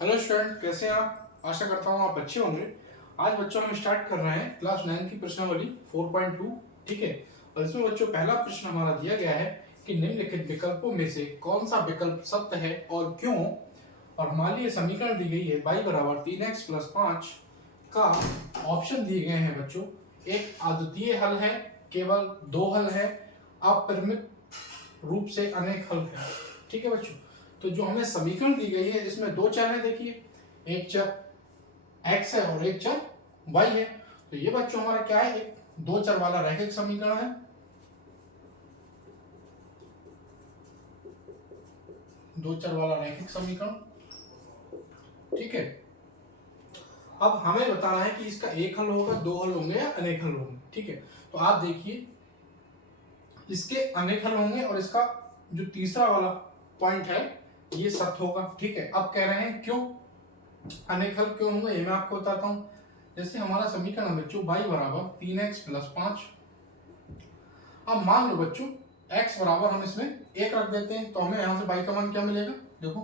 Hello student, कैसे हैं आप? आशा करता हूँ आप अच्छे होंगे। आज बच्चों हम स्टार्ट कर रहे हैं क्लास 9 की प्रश्नावली 4.2। ठीक है। और इसमें बच्चों पहला प्रश्न हमारा दिया गया है कि निम्नलिखित विकल्पों में से कौन सा विकल्प सत्य है और क्यों। और हमारे लिए समीकरण दी गई है y बराबर 3x प्लस 5 का ऑप्शन दिए गए हैं बच्चों। एक अद्वितीय हल है, केवल दो हल है, अपरिमित रूप से अनेक हल है। ठीक है बच्चों, तो जो हमें समीकरण दी गई है इसमें दो चर है। देखिए, एक चर x है और एक चर y है। तो ये बच्चों हमारा क्या है, एक दो चर वाला रैखिक समीकरण है। दो चर वाला रैखिक समीकरण। ठीक है। अब हमें बताना है कि इसका एक हल होगा, दो हल होंगे या अनेक हल होंगे। ठीक है, तो आप देखिए इसके अनेक हल होंगे और इसका जो तीसरा वाला पॉइंट है ये सत्य होगा। ठीक है, अब कह रहे हैं क्यों अनेक हल क्यों होंगे, ये मैं आपको बताता हूँ। जैसे हमारा समीकरण बच्चों y बराबर 3x प्लस 5। अब मान लो बच्चों x बराबर हम इसमें एक रख देते हैं, तो हमें यहाँ से y का मान क्या मिलेगा। देखो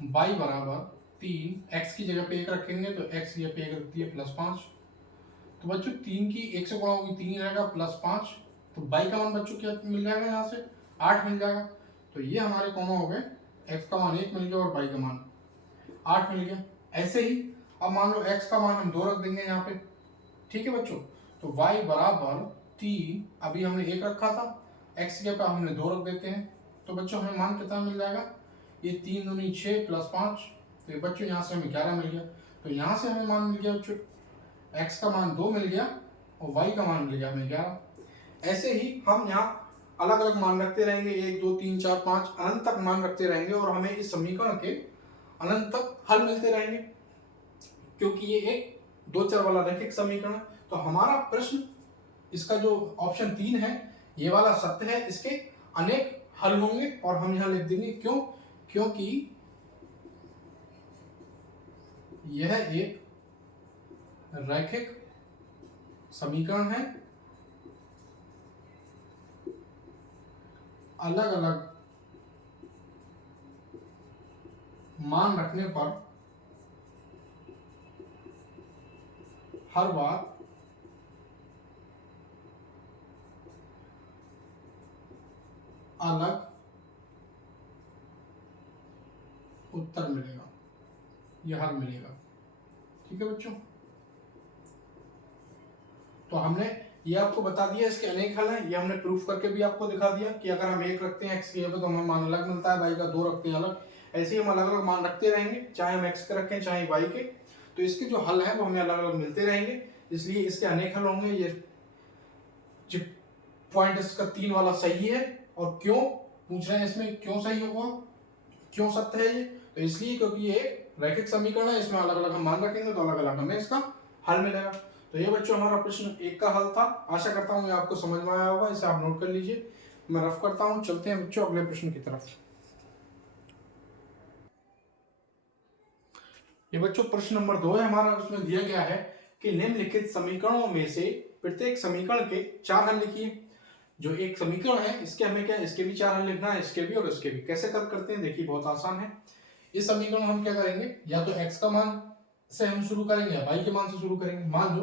y बराबर 3, x की जगह पे एक रखेंगे तो x की जगह पे एक रखती है प्लस 5। तो बच्चों 3 की 1 से गुणा होगी 3 रहेगा प्लस 5। तो y का मान बच्चों क्या मिल जाएगा, यहाँ से 8 मिल जाएगा। तो ये हमारे कौन हो गए, x का मान 1 मिल गया और y का मान 8 मिल गया। ऐसे ही अब मान लो x का मान हम 2 रख देंगे यहाँ पे। ठीक है बच्चों, तो y बराबर 3, अभी हमने 1 रखा था, x के पे हमने 2 रख देते हैं। तो बच्चों हमें मान कितना मिल जाएगा, ये 3 दूनी 6 प्लस 5। तो ये बच्चों यहाँ से हमें 11 मिल गया। तो यहाँ से हमें मान मिल गया बच्चों, x का मान 2 मिल गया और y का मान मिल गया हमें 11। ऐसे ही हम यहाँ अलग अलग मान रखते रहेंगे, 1 2 3 4 5 अनंत तक मान रखते रहेंगे और हमें इस समीकरण के अनंत तक हल मिलते रहेंगे, क्योंकि ये एक दो चर वाला रैखिक समीकरण है। तो हमारा प्रश्न इसका जो ऑप्शन 3 है ये वाला सत्य है, इसके अनेक हल होंगे। और हम यहां लिख देंगे क्यों, क्योंकि यह एक रैखिक समीकरण है। अलग अलग मान रखने पर हर बार अलग उत्तर मिलेगा, यह हल मिलेगा। ठीक है बच्चों, तो हमने ये आपको बता दिया इसके अनेक हल हैं। ये हमने प्रूफ करके भी आपको दिखा दिया कि अगर हम 1 रखते हैं x की जगह तो हमें मान अलग मिलता है, y का 2 रखते हैं अलग। ऐसे ही हम अलग अलग मान रखते रहेंगे, चाहे हम x के रखें चाहे y के। तो इसके जो हल है वो हमें अलग अलग मिलते रहेंगे, इसलिए इसके अनेक हल होंगे। ये जो पॉइंट इसका 3 वाला सही है। और क्यों पूछ रहे हैं इसमें, क्यों सही होगा, क्यों सत्य है ये, तो इसलिए क्योंकि ये रैखिक समीकरण है, इसमें अलग अलग हम मान रखेंगे तो अलग अलग हमें इसका हल मिलेगा। तो ये बच्चों हमारा प्रश्न 1 का हल था। आशा करता हूँ ये आपको समझ में आया होगा, इसे आप नोट कर लीजिए। मैं रफ करता हूँ, चलते हैं बच्चों अगले प्रश्न की तरफ। ये बच्चों प्रश्न नंबर 2 है हमारा। उसमें दिया गया है कि निम्नलिखित समीकरणों में से प्रत्येक समीकरण के 4 हल लिखिए। जो एक समीकरण है इसके हमें क्या, इसके भी 4 हल लिखना है, इसके भी और इसके भी। कैसे करते हैं देखिए, बहुत आसान है। इस समीकरण हम क्या करेंगे, या तो x का मान से हम शुरू करेंगे या y के मान से शुरू करेंगे। मान लो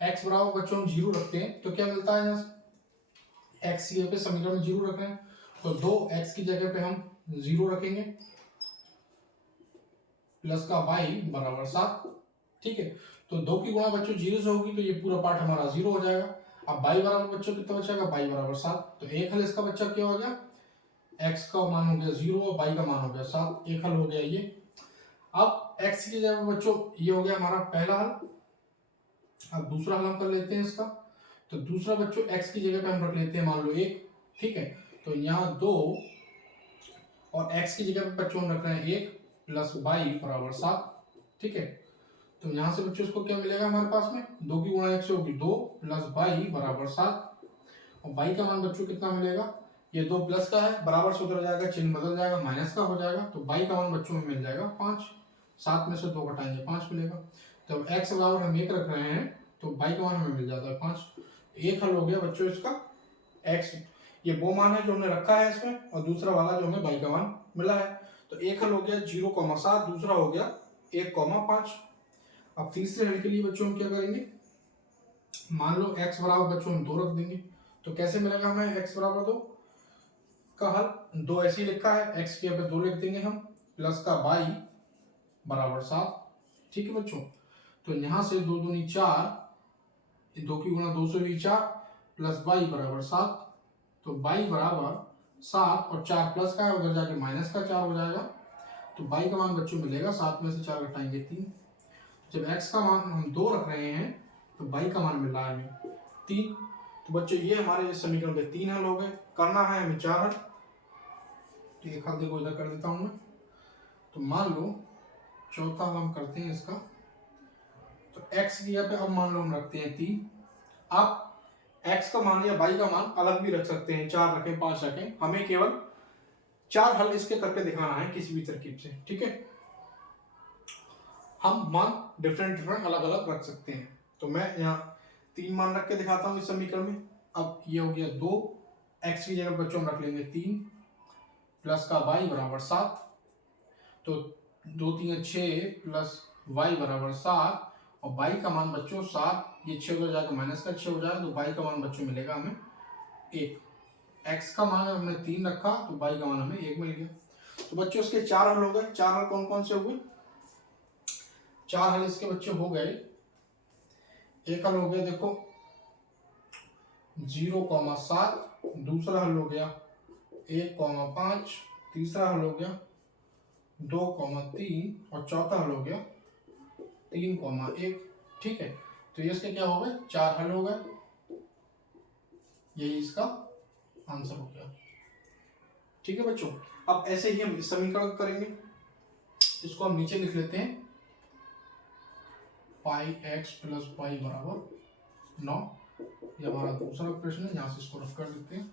x बराबर बच्चों हम 0 रखते हैं तो क्या मिलता है, यहाँ से x की जगह पे समीकरण में 0 रख रहे हैं तो 2x की जगह पे हम 0 रखेंगे प्लस का y बराबर 7। ठीक है, तो 2 की गुणा बच्चों 0 से होगी तो ये पूरा पार्ट हमारा 0 हो जाएगा। अब y बराबर बच्चों कितना बचेगा, y बराबर 7। तो एक हल इसका बच्चा क्या हो गया, x का मान हो गया 0 और y का मान हो गया 7। एक हल हो गया ये। अब x की जगह बच्चों ये हो गया हमारा पहला हल। अब दूसरा हल हम कर लेते हैं इसका। तो दूसरा बच्चों x की जगह पे हम रख लेते हैं मान लो 1। ठीक है, तो यहाँ 2 और x की जगह पे बच्चों हम रख रहे हैं 1 प्लस y बराबर 7। ठीक है, तो यहाँ से बच्चों इसको क्या मिलेगा हमारे पास में, 2 की गुणा 1 से होगी 2 प्लस y बराबर 7। और y का मान बच्चों कितना मिलेगा, ये 2 प्लस का है, बराबर से उधर जाएगा, चिन्ह बदल जाएगा, माइनस का हो जाएगा। तो y का मान बच्चों में मिल जाएगा 5। 7 में से 2 घटाएंगे 5 मिलेगा। तो x बराबर हम 1 रख रहे हैं तो y का मान हमें मिल जाता है 5। एक हल हो गया बच्चों इसका x। ये वो मान है जो हमने रखा है इसमें, और दूसरा वाला जो हमें y का मान मिला है। तो एक हल हो गया 0,7, दूसरा हो गया 1,5। अब तीसरे हल के लिए बच्चों हम क्या करेंगे, मान लो x बराबर बच्चों हम 2 रख देंगे। तो कैसे मिलेगा हमें x बराबर 2 का हल? 2 ऐसे ही लिखा है, x की जगह 2 लिख देंगे हम, प्लस का y बराबर 7। ठीक है बच्चों, तो यहाँ से 2 दूनी 4, 2 की गुणा 2 से भी 4, प्लस y बराबर 7। तो y बराबर 7 और 4 प्लस का है, उधर जाके माइनस का 4 हो जाएगा। तो y का मान बच्चों मिलेगा, 7 में से 4 घटाएंगे 3। जब x का मान हम 2 रख रहे हैं तो y का मान मिल रहा है हमें 3। तो बच्चों ये हमारे समीकरण के 3 हल हो गए। करना है हमें 4 हल। तो एक हल देखो इधर कर देता हूं मैं। तो मान लो चौथा हल हम करते हैं इसका। तो x की जगह पे अब मान लो हम रखते हैं 3। आप x का मान या y का मान अलग भी रख सकते हैं, 4 रखें 5 रखें, हमें केवल 4 हल इसके करके दिखाना है किसी भी तरकीब से। ठीक है, हम मान डिफरेंट अलग अलग रख सकते हैं। तो मैं यहाँ 3 मान रख के दिखाता हूँ इस समीकरण में। अब ये हो गया 2, x की जगह बच्चों हम रख लेंगे 3, प्लस का y बराबर 7। तो 2 3 6 प्लस y बराबर 7, और y का मान बच्चों 7, ये 6 हो जाएगा, माइनस का 6 हो जाएगा, तो y का मान बच्चों मिलेगा हमें 1। x का मान हमने 3 रखा तो y का मान हमें 1 मिल गया। तो बच्चों इसके 4 हल हो गए। 4 हल कौन कौन से हो गए? 4 हल इसके बच्चों हो गए। एक हल हो गया देखो 0,7, दूसरा हल हो गया 1,5, तीसरा हल हो गया 2,3 और चौथा हल हो गया 3,1। ठीक है, तो ये इसके क्या हो गए? 4 हल हो गए। यही इसका आंसर हो गया। ठीक है बच्चों, अब ऐसे ही हम समीकरण करेंगे। इसको हम नीचे लिख लेते हैं, पाई x प्लस वाई बराबर 9। ये हमारा दूसरा प्रश्न है, यहाँ से इसको रफ कर देते हैं।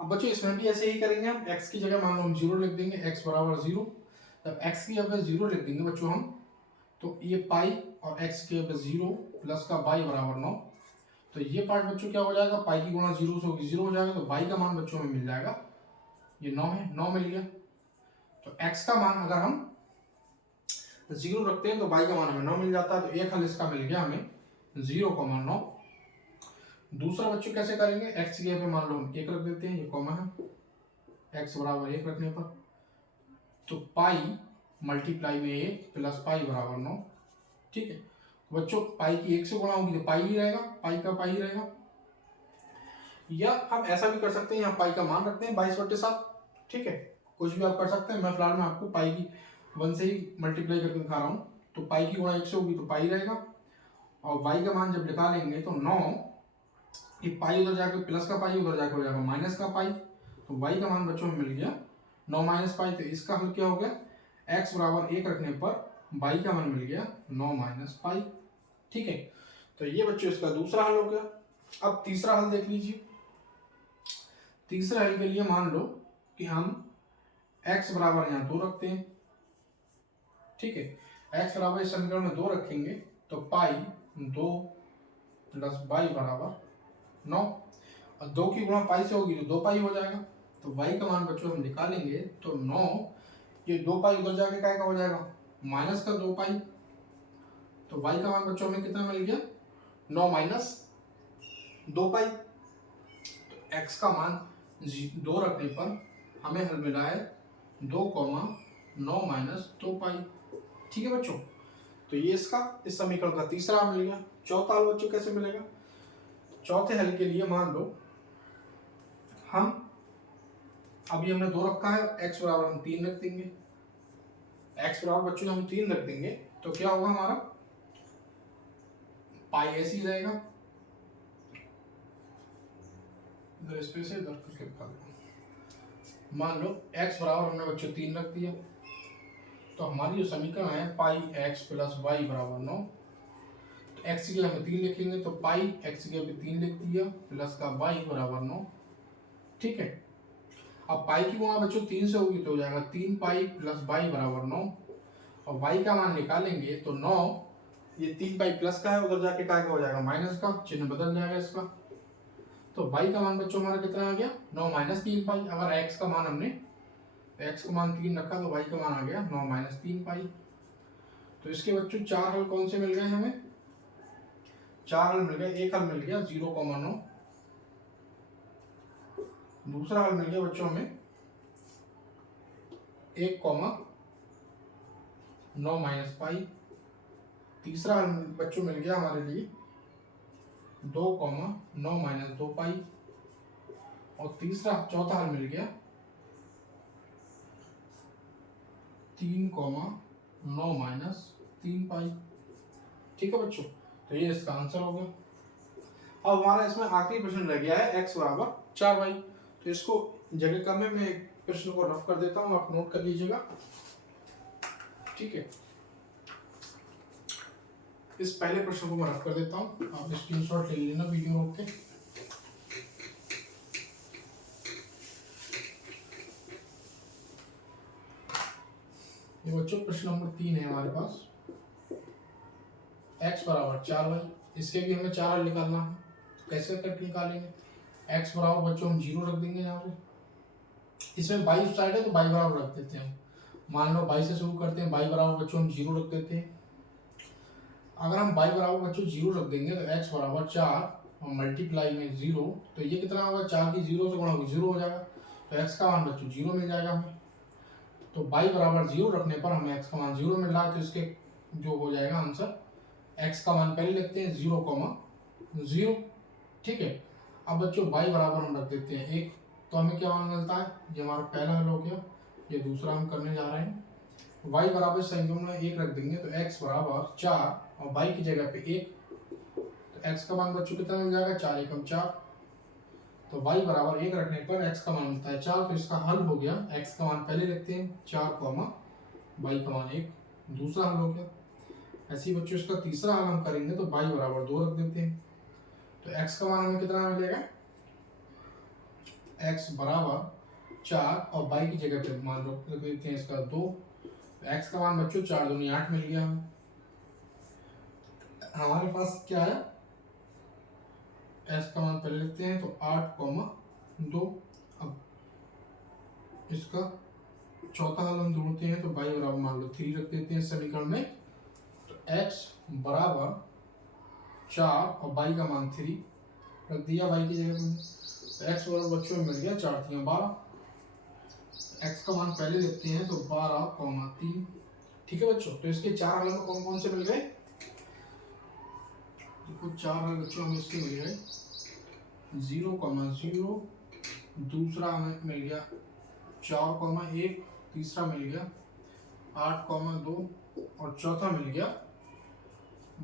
अब बच्चों इसमें भी ऐसे ही करेंगे हम। x की जगह मान लो हम 0 लिख देंगे, x बराबर 0। जब x की जगह 0 लिख देंगे बच्चों हम, तो ये पाई और x की जगह 0 प्लस का y बराबर 9। तो ये पार्ट बच्चों क्या हो जाएगा, पाई की गुणा 0 से होगी 0 हो जाएगा, तो y का मान बच्चों में मिल जाएगा, ये 9 है, 9 मिल गया। तो x का मान अगर हम 0 रखते हैं तो y का मान हमें 9 मिल जाता है। तो एक हल इसका मिल गया हमें 0,9। दूसरा बच्चों कैसे करेंगे, x की जगह पे मान लो हम 1 रख देते हैं, ये कॉमा है, x बराबर 1 रखने पर तो पाई मल्टीप्लाई में 1 प्लस पाई बराबर 9। ठीक है बच्चों, पाई की 1 से गुणा होगी तो पाई ही रहेगा, पाई का पाई रहेगा। या हम ऐसा भी कर सकते हैं, यहाँ पाई का मान रखते हैं 22/7। ठीक है, कुछ भी आप कर सकते हैं। मैं फिलहाल में आपको पाई की 1 से ही मल्टीप्लाई करके दिखा रहा हूँ। तो पाई की गुणा 1 से होगी तो पाई रहेगा, और y का मान जब निकालेंगे तो 9, ये पाई उधर जाकर प्लस का पाई उधर जाकर हो जाएगा माइनस का पाई। तो y का मान बच्चों में मिल गया 9 माइनस पाई। तो इसका हल क्या हो गया, x बराबर 1 रखने पर y का मान मिल गया 9 माइनस पाई। ठीक है, तो ये बच्चों इसका दूसरा हल हो गया। अब तीसरा हल देख लीजिए। तीसरे हल के लिए मान लो कि हम x बराबर यहाँ 2 रखते हैं। ठीक है, x बराबर इस समीकरण में 2 रखेंगे तो पाई 2 प्लस y बराबर 9, और 2 की गुणा पाई से होगी तो 2 पाई हो जाएगा। तो y का मान बच्चों हम निकालेंगे तो 9, ये 2 पाई उधर जाके क्या हो जाएगा, माइनस का 2 पाई। तो y का मान बच्चों हमें कितना मिल गया, 9 माइनस 2 पाई। तो x का मान 2 रखने पर हमें हल मिला है 2,9 माइनस 2 पाई। ठीक है बच्चों, तो ये इसका इस समीकरण का तीसरा मिल गया। चौथा हल बच्चों कैसे मिलेगा, चौथे हल के लिए मान लो हम अभी हमने 2 रखा है, x बराबर हम 3 रख देंगे। x बराबर बच्चों हम 3 रख देंगे तो क्या होगा हमारा, पाई ऐसे ही रहेगा, इधर स्पेस है, इधर करके लिखा दें। मान लो x बराबर हमने बच्चों 3 रख दिया, तो हमारी जो समीकरण है पाई x प्लस वाई बराबर 9। तो x की जगह हम 3 लिखेंगे तो पाई x की जगह 3 लिख दिया प्लस का y बराबर 9। ठीक है, अब पाई की गुणा बच्चों 3 से होगी तो हो जाएगा 3 पाई प्लस y बराबर 9, और y का मान निकालेंगे तो 9, ये 3 पाई प्लस का है, उधर जाके क्या हो जाएगा माइनस का, चिन्ह बदल जाएगा इसका। तो y का मान बच्चों हमारा कितना आ गया, 9 माइनस 3 पाई। अगर x का मान हमने x का मान 3 रखा तो y का मान आ गया 9 माइनस 3 पाई। तो इसके बच्चों चार हल कौन से मिल गए हमें? चार हल मिल गए। एक हल मिल गया 0,9, दूसरा हल मिल गया बच्चों हमें 1,9 माइनस पाई, तीसरा हल बच्चों मिल गया हमारे लिए 2,9 माइनस 2 पाई, और चौथा हल मिल गया 3,9 माइनस 3 पाई। ठीक है बच्चों, तो ये इसका आंसर हो गया। अब हमारा इसमें आखिरी प्रश्न रह गया है x बराबर 4y। तो इसको जगह कम है, मैं प्रश्न को रफ कर देता हूँ, आप नोट कर लीजिएगा। ठीक है, इस पहले प्रश्न को मैं रफ कर देता हूँ, आप स्क्रीनशॉट ले लेना वीडियो रोक के। ये बच्चों प्रश्न नंबर 3 है हमारे पास, x बराबर 4y। इसके भी हमें चार हल निकालना है। कैसे करके निकालेंगे? x बराबर बच्चों हम 0 रख देंगे यहाँ पे। इसमें 22 साइड है तो y बराबर रख देते हैं हम। मान लो 22 से शुरू करते हैं, y बराबर बच्चों हम 0 रख देते हैं। अगर हम y बराबर बच्चों 0 रख देंगे तो x बराबर 4 और मल्टीप्लाई में 0, तो ये कितना होगा? 4 की 0 से गुणा होगी 0 हो जाएगा, तो x का मान बच्चों 0 मिल जाएगा हमें। तो y बराबर 0 रखने पर हमें x का मान 0 मिल रहा है, तो इसके जो हो जाएगा आंसर, x का मान पहले लिखते हैं 0,0। ठीक है, अब बच्चों y बराबर हम रख देते हैं 1, तो हमें क्या मान मिलता है? ये हमारा पहला हल हो गया। ये दूसरा हम करने जा रहे हैं। y बराबर संयुग्म में 1 रख देंगे तो x बराबर 4 और y की जगह पे 1, तो x का मान बच्चों कितना मिल जाएगा? 4 एकम 4। तो y बराबर 1 रखने पर x का मान मिलता है 4, तो इसका हल हो गया। x का मान पहले लिखते हैं 4, y का मान 1, दूसरा हल हो गया। ऐसे ही बच्चों इसका तीसरा हल हम करेंगे तो y बराबर 2 रख देते हैं, तो x का मान हमें कितना मिलेगा? x बराबर 4 और y की जगह पे मान रख देते हैं इसका 2, x का मान बच्चों 4 दूनी 8 मिल गया हमें। हमारे पास क्या है? x का मान पहले लिखते हैं तो 8,2। अब इसका चौथा हल हम ढूंढते हैं तो y बराबर मान लो 3 रख देते हैं समीकरण में, तो x बराबर 4 और y का मान 3 रख दिया y की जगह में, तो x बराबर बच्चों में मिल गया 4 3 12। x का मान पहले लिखते हैं तो 12,3। ठीक है बच्चों, तो इसके चार हल कौन कौन से मिल गए? देखो चार हल बच्चों हमें इसके मिल गए 0,0, दूसरा हमें मिल गया 4,1, तीसरा मिल गया 8,2 और चौथा मिल गया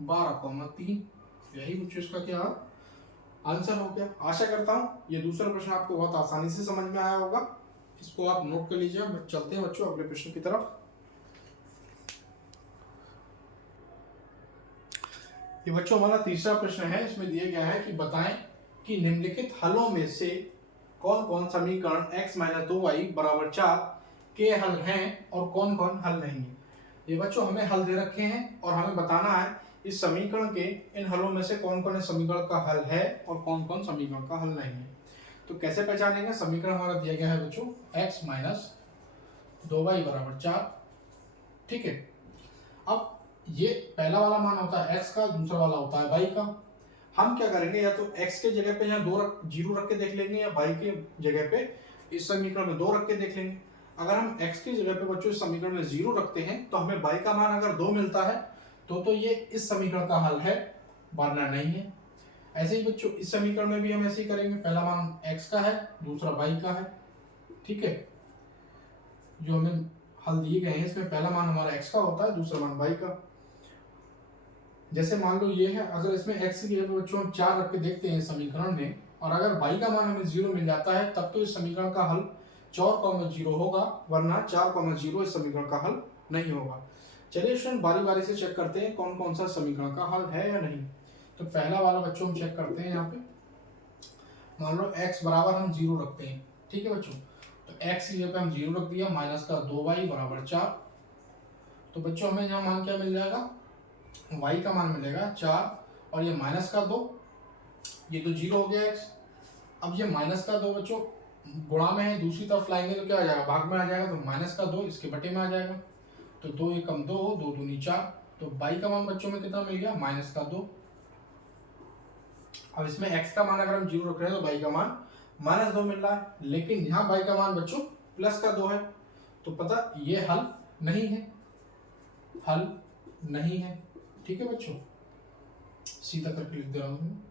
12,3। यही बच्चों इसका क्या आंसर हो गया। आशा करता हूँ ये दूसरा प्रश्न आपको बहुत आसानी से समझ में आया होगा। इसको आप नोट कर लीजिए। चलते हैं बच्चों अगले प्रश्न की तरफ। ये बच्चों हमारा तीसरा प्रश्न है। इसमें दिया गया है कि बताएं कि निम्नलिखित हलों में से कौन कौन समीकरण x - 2y = 4 के हल हैं और कौन कौन हल नहीं है। ये बच्चों हमें हल दे रखे हैं और हमें बताना है इस समीकरण के इन हलों में से कौन कौन समीकरण का हल है और कौन कौन समीकरण का हल नहीं है। तो कैसे पहचानेंगे? समीकरण हमारा दिया गया है बच्चों x - 2y = 4। ठीक है, अब ये पहला वाला मान होता है x का, दूसरा वाला होता है y का। हम क्या करेंगे, या तो x के जगह पे यहाँ 0 रख के देख लेंगे, या y के जगह पे इस समीकरण में 2 रख के देख लेंगे। अगर हम x की जगह पे बच्चों इस समीकरण में 0 रखते हैं तो हमें y का मान अगर 2 मिलता है तो ये इस समीकरण का हल है, वरना नहीं है। ऐसे ही बच्चों इस समीकरण में भी हम ऐसे ही करेंगे, पहला मान x का है, दूसरा y का है। ठीक है, जो हमें हल दिए गए हैं इसमें पहला मान हमारा x का होता है, दूसरा मान y का। जैसे मान लो ये है, अगर इसमें x की जगह पे बच्चों हम 4 रख के देखते हैं समीकरण में, और अगर y का मान हमें 0 मिल जाता है तब तो इस समीकरण का हल 4,0 होगा, वरना 4,0 इस समीकरण का हल नहीं होगा। चलिए स्टूडेंट बारी बारी से चेक करते हैं कौन कौन सा समीकरण का हल है या नहीं। तो पहला वाला बच्चों हम चेक करते हैं। यहाँ पे मान लो x बराबर हम 0 रखते हैं। ठीक है बच्चों, तो x की जगह पे हम 0 रख दिया, माइनस का 2y = 4। तो बच्चों हमें यहाँ मान क्या मिल जाएगा? y का मान मिलेगा 4 और ये माइनस का 2, ये तो 0 हो गया x। अब ये माइनस का 2 बच्चों गुणा में है, दूसरी तरफ लाएंगे तो क्या आ जाएगा, भाग में आ जाएगा, तो माइनस का 2 इसके बटे में आ जाएगा, तो 2 एकम 2, 2 दूनी 4, तो y का मान बच्चों में कितना मिल गया, माइनस का 2। अब इसमें x का मान अगर हम 0 रख रहे हैं तो y का मान माइनस 2 मिल रहा है, लेकिन यहाँ y का मान बच्चों प्लस का 2 है, तो पता ये हल नहीं है, हल नहीं है। ठीक है बच्चों, सीधा करके लिख दे रहा हूँ,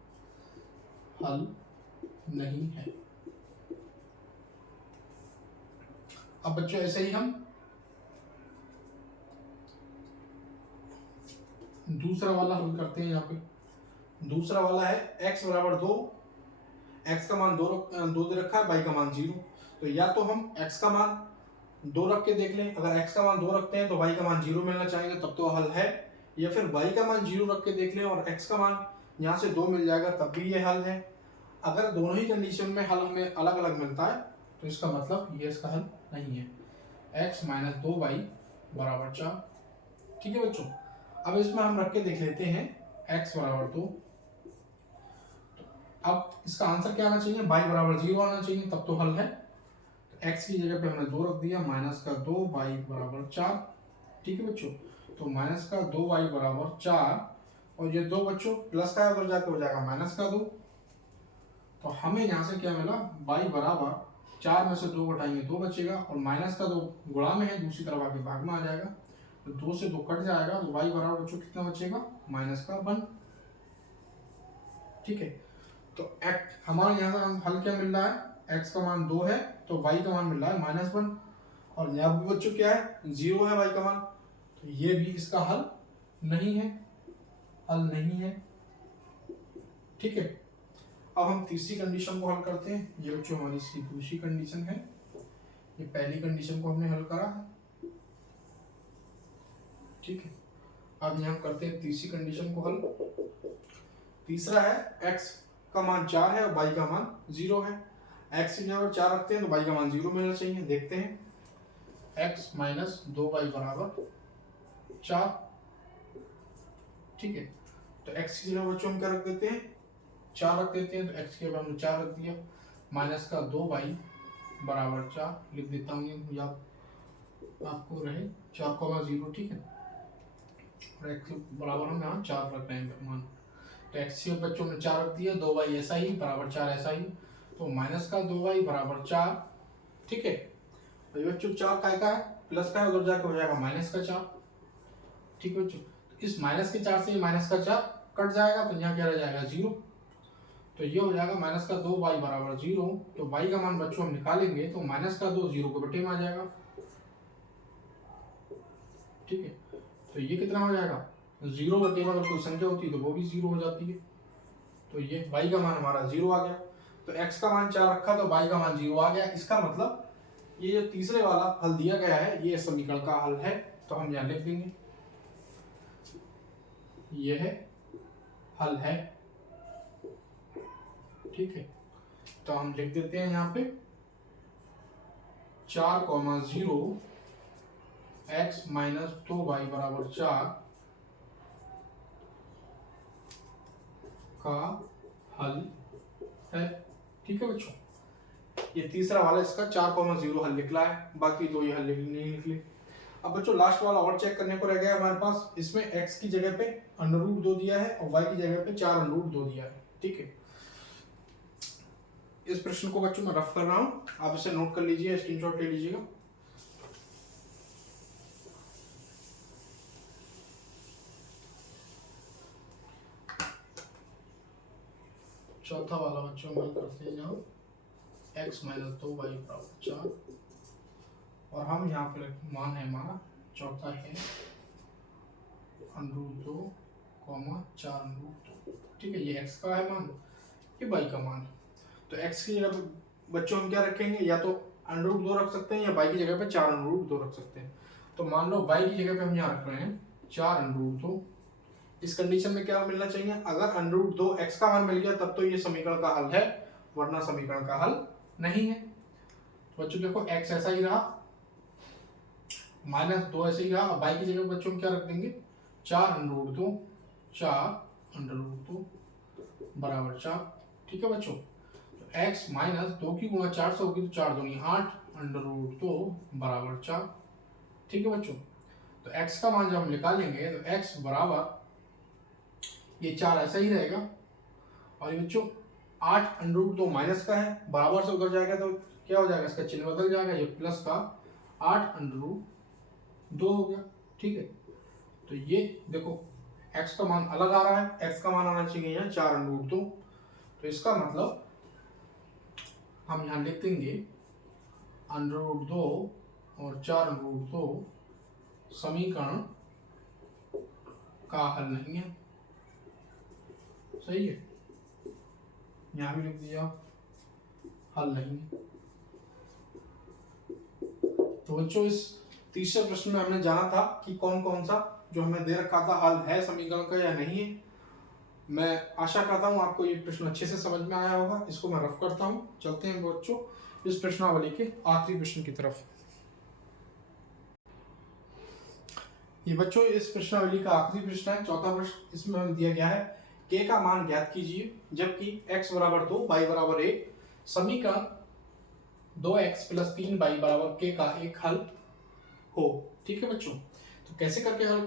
हल नहीं है। अब बच्चों ऐसे ही हम दूसरा वाला हल करते हैं। यहाँ पे दूसरा वाला है x बराबर 2, x का मान 2 दे रखा है, y का मान 0, तो या तो हम x का मान 2 रख के देख लें, अगर x का मान 2 रखते हैं तो y का मान 0 मिलना चाहिए, तब तो हल है, या फिर y का मान 0 रख के देख लें और x का मान यहाँ से 2 मिल जाएगा, तब भी ये हल है। अगर दोनों ही कंडीशन में हल हमें अलग अलग मिलता है तो इसका मतलब ये इसका हल नहीं है, x माइनस 2y बराबर 4। ठीक है बच्चों, अब इसमें हम रख के देख लेते हैं x बराबर 2, अब इसका आंसर क्या आना चाहिए, y बराबर 0 आना चाहिए, तब तो हल है। तो x की जगह पे हमने 2 रख दिया, माइनस का 2 y बराबर 4। ठीक है बच्चों, तो माइनस का 2y बराबर 4, और ये 2 बच्चों प्लस का उधर जाके हो जाएगा माइनस का 2, तो हमें यहाँ से क्या मिला, y बराबर 4 में से 2 घटाएंगे 2 बचेगा, और माइनस का 2 गुणा में है, दूसरी तरफ आके भाग में आ जाएगा, तो 2 से 2 कट जाएगा, तो y बराबर बच्चों कितना बचेगा, माइनस का 1। ठीक है, तो हमारे यहाँ हल क्या मिल रहा है, x का मान 2 है तो y का मान मिल रहा है -1, और यहाँ भी बच्चों क्या है, 0 है y का मान, तो ये भी इसका हल नहीं है, हल नहीं है। ठीक है, अब हम तीसरी कंडीशन को हल करते हैं। ये बच्चों हमारी इसकी दूसरी कंडीशन है, ये पहली कंडीशन को हमने हल करा है। ठीक है, अब यहाँ करते हैं तीसरी कंडीशन को हल। तीसरा है x का मान 4 है और y का मान 0 है, x की जगह 4 रखते हैं तो y का मान 0 मिलना चाहिए। देखते हैं, x माइनस 2y बराबर 4। ठीक है, तो x की जगह बच्चों हम क्या रख देते हैं, 4 रख देते हैं, तो x के बराबर 4 रख दिया, माइनस का 2y बराबर 4 लिख देता हूँ, या आपको रहे 4,0। ठीक है, और x के बराबर हम यहाँ 4 रख रहे हैं मान, तो x के बच्चों ने 4 रख दिया, 2y ऐसा ही बराबर 4 ऐसा ही, तो माइनस का 2y बराबर 4। ठीक है, तो ये बच्चों 4 का है, प्लस का है, उधर जाकर हो जाएगा माइनस का 4। ठीक है बच्चों, तो इस माइनस के 4 से ये माइनस का 4 कट जाएगा, तो यहाँ क्या रह जाएगा 0, तो ये हो जाएगा माइनस का 2y बराबर 0। तो y का मान बच्चों हम निकालेंगे तो माइनस का 2 0 के बटे में आ जाएगा। ठीक है, तो ये कितना हो जाएगा, 0 बटे में अगर कोई संख्या होती है तो वो भी 0 हो जाती है, तो ये y का मान हमारा 0 आ गया। तो x का मान 4 रखा तो y का मान 0 आ गया। इसका मतलब ये जो तीसरे वाला हल दिया गया है ये समीकरण का हल है, तो हम यहाँ लिख देंगे ये है हल है। ठीक है, तो हम लिख देते हैं यहाँ पे 4,0 x माइनस 2y बराबर 4 का हल है। ठीक है बच्चों, ये तीसरा वाला इसका 4,0 हल निकला है, बाकी दो ये हल नहीं निकले। अब बच्चों लास्ट वाला और चेक करने को रह गया हमारे पास, इसमें x की जगह पे √2 दिया है और y की जगह पे 4√2 दिया है। ठीक है, इस प्रश्न को बच्चों मैं रफ कर रहा हूँ, आप इसे नोट कर लीजिए, स्क्रीनशॉट ले लीजिएगा। चौथा वाला बच्चों हम करते हैं यहाँ x माइनस 2y बराबर 4, और हम यहाँ पर मान है हमारा चौथा है √2, 4√2। ठीक है, ये x का है मान, ये y का मान। तो x की जगह बच्चों हम क्या रखेंगे, या तो √2 रख सकते हैं या y की जगह पे 4√2 रख सकते हैं। तो मान लो y की जगह पे हम यहाँ रख रहे हैं 4√2। इस कंडीशन में क्या मिलना चाहिए, अगर √2 x का मान मिल गया तब तो ये समीकरण का हल है, वरना समीकरण का हल नहीं है। तो बच्चों देखो x ऐसा ही रहा, -2 ऐसे ही रहा, और y की जगह बच्चों हम क्या रख देंगे 4√2 बराबर 4। ठीक है बच्चों, तो x माइनस 2 की गुणा 4 से होगी तो 4 दूनी 8 अंडर रूट 2 बराबर 4। ठीक है बच्चों, तो x का मान जब हम निकालेंगे तो x बराबर ये 4 ऐसा ही रहेगा, और ये बच्चों 8 अंडर रूट 2 माइनस का है, बराबर से उधर जाएगा तो क्या हो जाएगा, इसका चिन्ह बदल जाएगा, ये प्लस का 8 अंडर रूट 2 हो गया। ठीक है, तो ये देखो x का मान अलग आ रहा है, x का मान आना चाहिए यहाँ 4 अंडर रूट 2, तो इसका मतलब हम यहाँ लिख देंगे अंडर रूट 2 और 4 अंडर रूट 2 समीकरण का हल नहीं है। सही है, यहाँ भी लिख दिया हल नहीं है। तो बच्चों इस तीसरे प्रश्न में हमने जाना था कि कौन कौन सा जो हमें दे रखा था हल है समीकरण का या नहीं है। मैं आशा करता हूँ आपको ये प्रश्न अच्छे से समझ में आया होगा। इसको मैं रफ करता हूँ, चलते हैं बच्चों इस प्रश्नावली के आखिरी प्रश्न की तरफ। ये बच्चों इस प्रश्नावली का आखिरी प्रश्न है, चौथा प्रश्न। इसमें हमें दिया गया है k का मान ज्ञात कीजिए जबकि x बराबर 2 y बराबर 1 समीकरण 2x प्लस 3y बराबर k का एक हल हो। ठीक है बच्चों, तो कैसे करके हल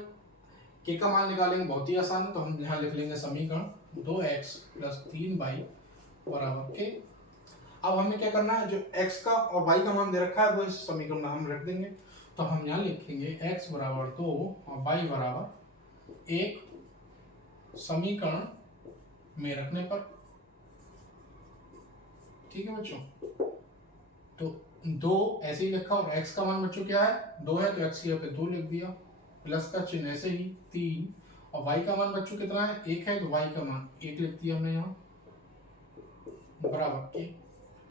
k का मान निकालेंगे, बहुत ही आसान है। तो हम यहाँ लिख लेंगे समीकरण 2x प्लस 3y बराबर k। अब हमें क्या करना है, जो x का और y का मान दे रखा है वो इस समीकरण में हम रख देंगे। तो हम यहाँ लिखेंगे x बराबर 2 और y बराबर 1 समीकरण में रखने पर। ठीक है बच्चों, तो 2 ऐसे ही लिखा और x का मान बच्चों क्या है 2 है, तो x यहाँ पे 2 लिख दिया, प्लस का चिन्ह ऐसे ही 3, और y का मान बच्चों कितना है 1 है, तो y का मान 1 लिख दिया हमने यहाँ बराबर के।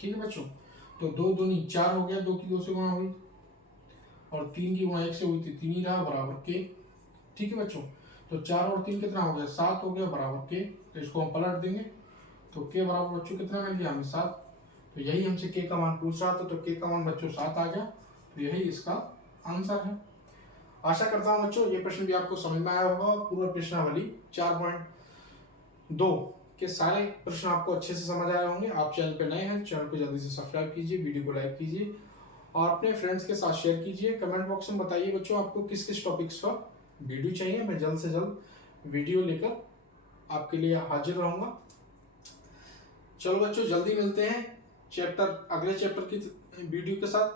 ठीक है बच्चों, तो 2 दूनी 4 हो गया, 2 की 2 से गुणा हुई, और 3 की गुणा 1 से हुई थी 3 ही रहा बराबर के। ठीक है बच्चों, तो 4 और 3 कितना हो गया 7 हो गया बराबर के। तो इसको हम पलट देंगे तो के बराबर बच्चों कितना मिल गया हमें 7। तो यही हमसे के का मान पूछ रहा था, तो के का मान बच्चों 7 आ गया, तो यही इसका आंसर है। आशा करता हूँ बच्चों ये प्रश्न भी आपको समझ में आया होगा। पूरा प्रश्नावली 4.2 के सारे प्रश्न आपको अच्छे से समझ आए होंगे। आप चैनल पे नए हैं, चैनल को जल्दी से सब्सक्राइब कीजिए, वीडियो को लाइक कीजिए और अपने फ्रेंड्स के साथ शेयर कीजिए। कमेंट बॉक्स में बताइए बच्चों आपको किस किस टॉपिक्स पर वीडियो चाहिए। मैं जल्द से जल्द वीडियो लेकर आपके लिए हाजिर रहूंगा। चलो बच्चों जल्दी मिलते हैं अगले चैप्टर की वीडियो के साथ।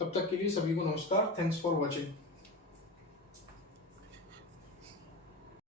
तब तक के लिए सभी को नमस्कार। Thanks for watching.